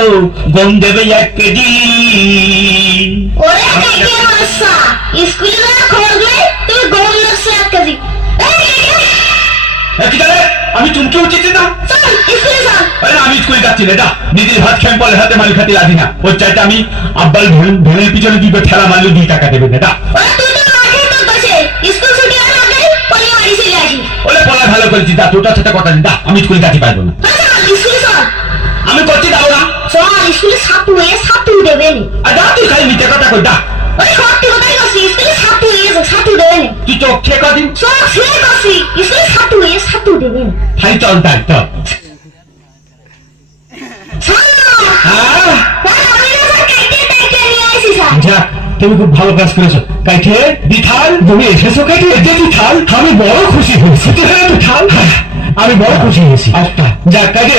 তো গম দেবে 1 কেজি। ওরে কাকে মারছা স্কুলে না খবর তুমি গম লাগছে 1 কেজি। কি জানে আমি চুমকে উঠেছি না। চল স্কুলে চল। আরে আমি স্কুলে যাচ্ছি না, নিজের ভাত খেয়ে পরের হাতে মারি খাতে রাজি না। ওর চাইতে আমি আব্বাল ধনের পিছনে 2 ঠেলা মারলে 2 টাকা দেবে না। ওরে তুই তো মাঠে তোর পাশে স্কুল ছুটি হওয়ার আগে পরে বাড়ি চলে আসি। ওলে পড়া ভালো করেছি, দা তোটার সাথে কথা দিন, আমি স্কুলে যাচ্ছি পারবো না। চল স্কুলে চল। আমি করছি দাও না। চল স্কুলে ছাত্র দেবেন। আর দা তুই খালি মিথ্যে কথা কই, দা ওই সত্যি কথাই বলছি স্কুলে ছাত্র দেবেন। তুই চোখ খেয়ে কদিন চল ছেড়ে বসি স্কুলে ছাত্র দেবেন। খালি চল তাই চল। চল হ্যাঁ আমি না কাইতে নিয়ে আসি স্যার। আচ্ছা, তুমি খুব ভালো কাজ করেছো। কাইঠে বিথাল তুমি এসেছো কাইঠে, যে বিথাল আমি বড় খুশি হয়েছি। আমি বড় খুশি হয়েছি। আচ্ছা যা কাইঠে